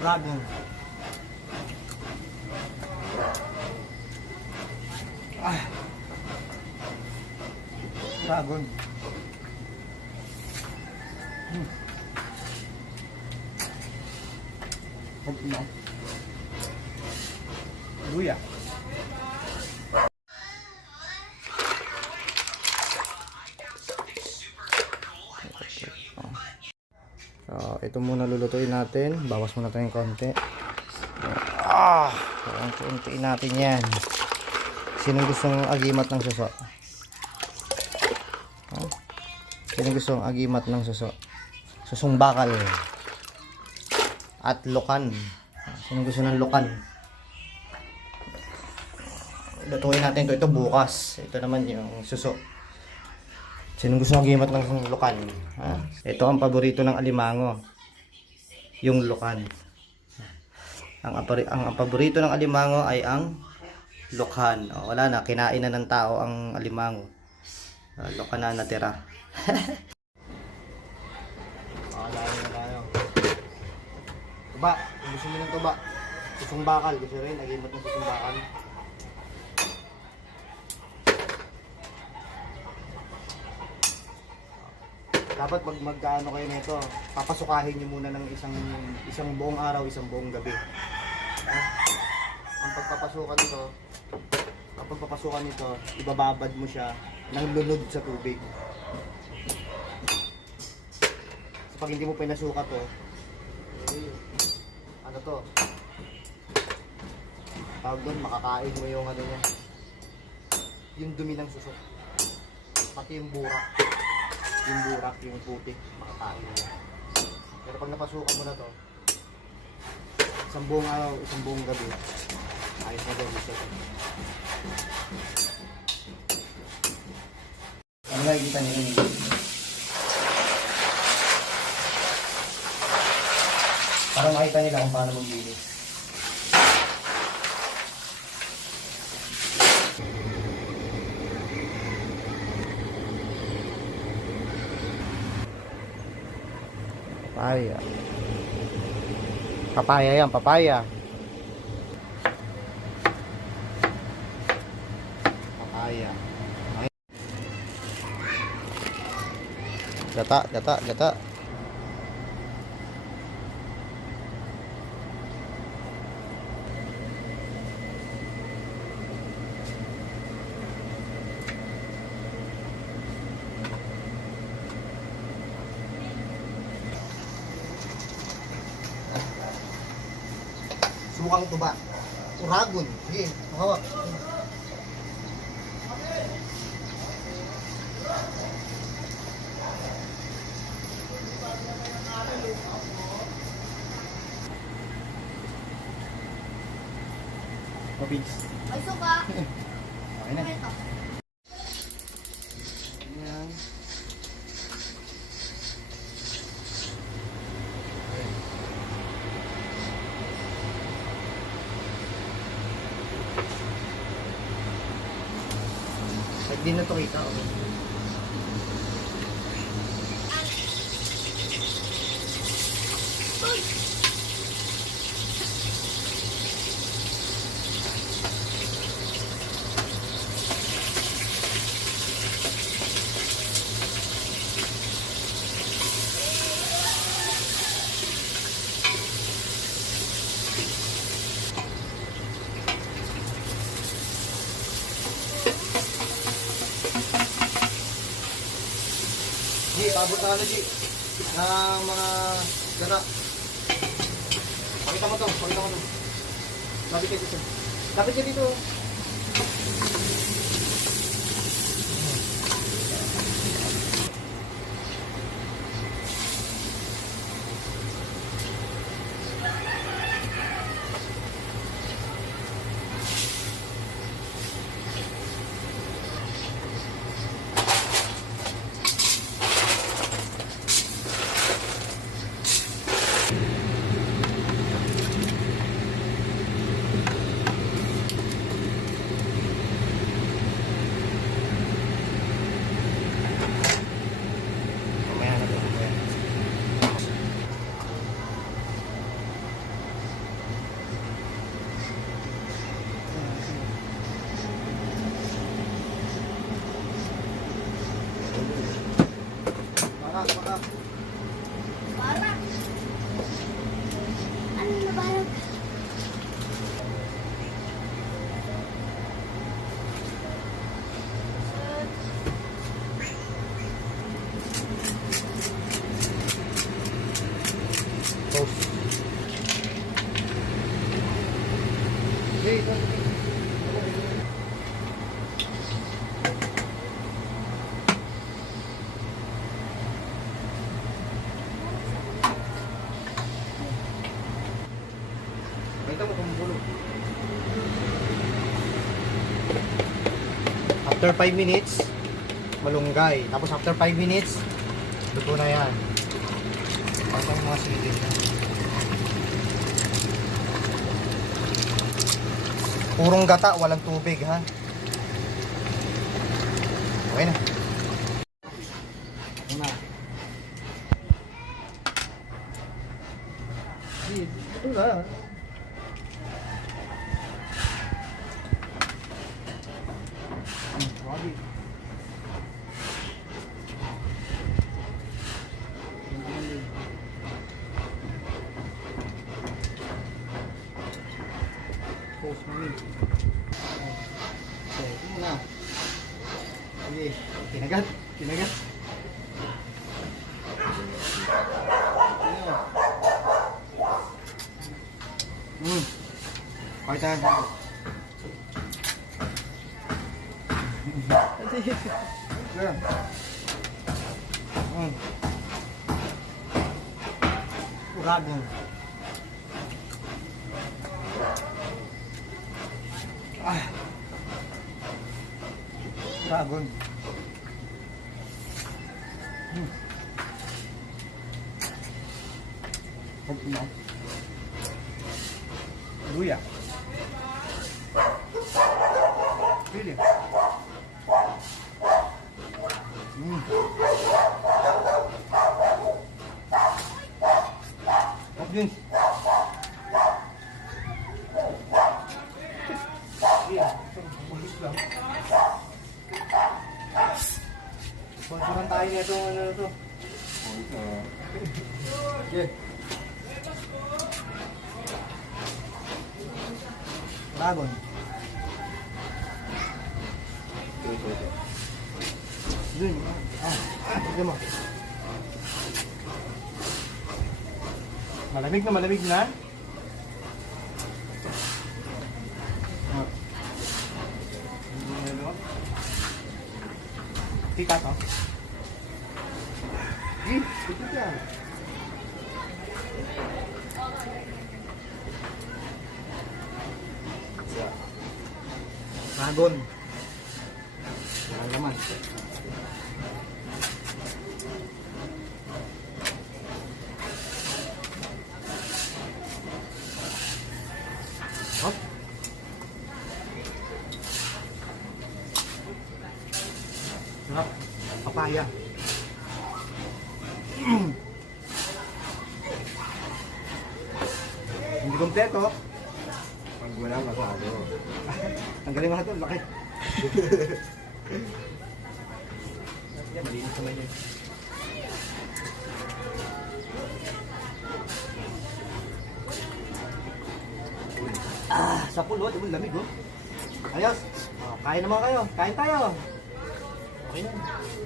Dragon. Dragon. No. Luya. So, ito muna lulutuin natin. Bawas muna tayong konti. Konti-untiin natin yan. Sinong gustong agimat ng suso? Sinong gustong agimat ng suso? Susong bakal. At lukan. Sinong gusto ng lukan? Lutuin natin ito. Ito bukas. Ito naman yung suso. Sinong gusto ng agimat ng lukan? Ito ang paborito ng alimango. Yung lukan. Ang paborito ng alimango ay ang lukan. Wala na, kinain na ng tao ang alimango. Lukan na natira. Makalain na tayo. Tuba, gusto mo ng tuba. Susong bakal, gusto rin, nagimat ng susong bakal. Dapat pag magkaano kayo nito, papasukahin niyo muna ng isang buong araw, isang buong gabi. Ang pagpapasukan nito, ibababad mo siya ng lunod sa tubig. So, pag hindi mo pinasuka to, ano to? Tawag doon, makakain mo yung ano niya. Yung dumi ng susok. Pati yung burak. Yung putik, makakain mo. Pero pag napasukan mo na to, isang buong araw, isang buong gabi, ayos na doon ito. Ano nakikita nyo rin? Para makita nila kung paano maglinis. Papaya. Papaya yan, papaya. Papaya. Gata. Sukang tuba. Dragon. Sige, mahawak. Mabilis. Ay, suka. Okay na. Ito. Ayan. Hindi na ito kita. Okay. G, pabot na ano G ng mga gata. Pakita mo to. Lapit ka dito. Lapit ka dito. baka. Parang. Ano na parang? Toast. Okay, ito. Kita mo kung bulog. After 5 minutes, malunggay. Tapos after 5 minutes, luto na yan. Pasang mga silid na. Purong gata, walang tubig ha. Okay na. Ito na. Ito na. Grabe. Post mo yun. Okay, ito muna. Sige, kinagat. Kinagat. Okay tayo. Yeah. Uragon. Uragon. Huwag mo. Luya. Really? Din. Iya, bagus lang. Sponsoran tayo nito ano to. Okay. Dragon. Dun. Tignan mo. Malamig na malamig na. Tika to. Ito ka. Dragon. Walang laman. Hop. Sarap. Papaya. Hindi kompleto. Pag wala masado. Tanggalin mo na ito. Laki. Yan, malinis naman yun. Sa pulo, lamig oh. Ayos. Oh, kain naman kayo. Kain tayo. Okay na.